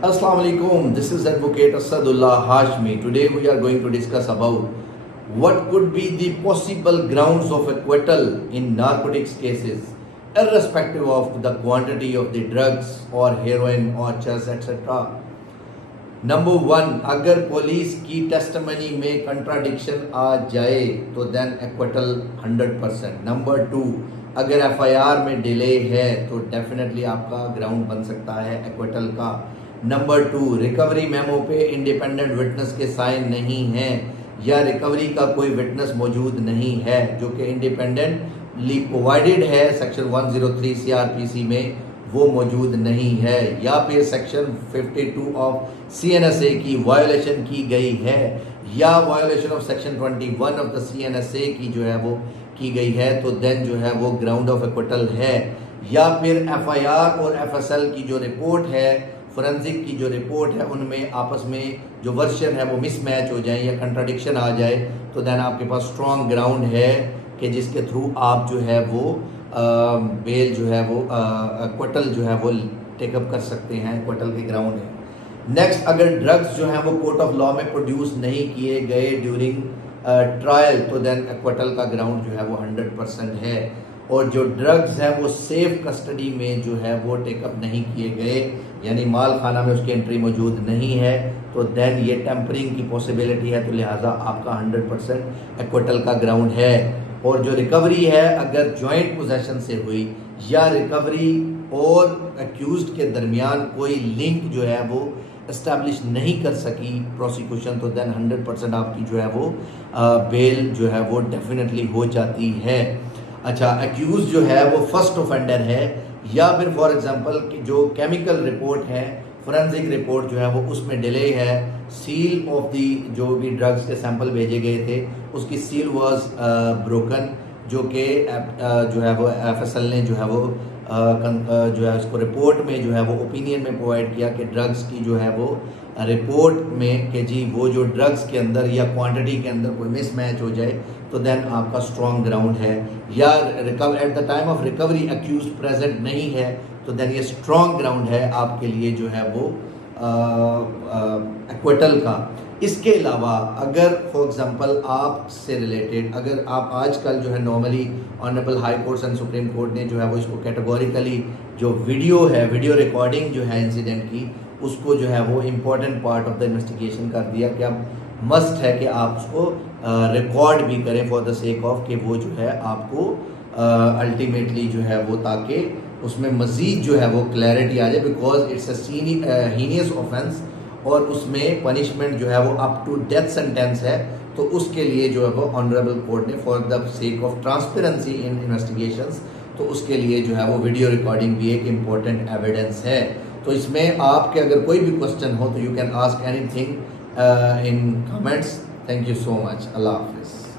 Assalamu alaikum. This is Advocate Asadullah Hashmi. Today we are going to discuss about what could be the possible grounds of acquittal in narcotics cases, irrespective of the quantity of the drugs or heroin or chess etc. Number 1, अगर police की testimony में contradiction आ जाए तो then acquittal 100%। Number 2, अगर FIR में delay है तो definitely आपका ग्राउंड बन सकता है एक्विटल का। नंबर 2, रिकवरी मेमो पे इंडिपेंडेंट विटनेस के साइन नहीं हैं या रिकवरी का कोई विटनेस मौजूद नहीं है जो कि इंडिपेंडेंटली प्रोवाइडेड है सेक्शन 103 सीआरपीसी में, वो मौजूद नहीं है, या फिर सेक्शन 52 ऑफ सीएनएसए की वायोलेशन की गई है या violation of section 21 of the CNSA की जो है वो की गई है, तो देन जो है वो ग्राउंड ऑफ एक्विटल है। या फिर एफआईआर और एफएसएल की जो रिपोर्ट है, फोरेंसिक की जो रिपोर्ट है, उनमें आपस में जो वर्शन है वो मिसमैच हो जाए या कंट्राडिक्शन आ जाए, तो देन आपके पास स्ट्रॉन्ग ग्राउंड है कि जिसके थ्रू आप जो है वो बेल जो है वो एक्विटल जो है वो टेकअप कर सकते हैं, एक्विटल के ग्राउंड है। नेक्स्ट, अगर ड्रग्स जो है वो कोर्ट ऑफ लॉ में प्रोड्यूस नहीं किए गए ड्यूरिंग ट्रायल तो देन एक्विटल का ग्राउंड जो है वो 100% है। और जो ड्रग्स है वो सेफ कस्टडी में जो है वो टेकअप नहीं किए गए, यानी माल खाना में उसकी एंट्री मौजूद नहीं है, तो देन ये टेम्परिंग की पॉसिबिलिटी है, तो लिहाजा आपका 100% एक्विटल का ग्राउंड है। और जो रिकवरी है अगर जॉइंट पोजेशन से हुई या रिकवरी और अक्यूज्ड के दरमियान कोई लिंक जो है वो एस्टैब्लिश नहीं कर सकी प्रोसिक्यूशन, तो देन 100% आपकी जो है वो बेल जो है वो डेफिनेटली हो जाती है। अच्छा, अक्यूज जो है वो फर्स्ट ऑफेंडर है या फिर फॉर एग्जांपल जो केमिकल रिपोर्ट है, फोरेंसिक रिपोर्ट जो है वो उसमें डिले है, सील ऑफ दी जो भी ड्रग्स के सैंपल भेजे गए थे उसकी सील वाज ब्रोकन, जो कि जो है वो एफएसएल ने जो है वो जो है उसको रिपोर्ट में जो है वो ओपिनियन में प्रोवाइड किया कि ड्रग्स की जो है वो रिपोर्ट में कि जी वो जो ड्रग्स के अंदर या क्वांटिटी के अंदर कोई मिसमैच हो जाए तो देन आपका स्ट्रॉन्ग ग्राउंड है। या at the time of recovery accused present नहीं है तो देन ये स्ट्रॉन्ग ग्राउंड है आपके लिए जो है वो एक्विटल का। इसके अलावा अगर फॉर एग्जांपल आपसे रिलेटेड अगर आप आजकल जो है normally honourable high court and supreme court ने जो है वो इसको कैटेगोरिकली जो वीडियो है, वीडियो रिकॉर्डिंग जो है इंसिडेंट की, उसको जो है वो important part of the investigation कर दिया कि अब मस्ट है कि आप उसको रिकॉर्ड भी करें फॉर द सेक ऑफ कि वो जो है आपको अल्टीमेटली जो है वो ताकि उसमें मजीद जो है वो क्लैरिटी आ जाए, because it's a heinous offence और उसमें पनिशमेंट जो है वो अप टू डेथ सेंटेंस है। तो उसके लिए जो है वो ऑनरेबल कोर्ट ने for the sake of transparency in investigations, तो उसके लिए जो है वो वीडियो रिकॉर्डिंग भी एक इम्पोर्टेंट एविडेंस है। तो इसमें आपके अगर कोई भी क्वेश्चन हो तो you can ask anything in comments. Thank you so much. अल्लाह हाफिज़।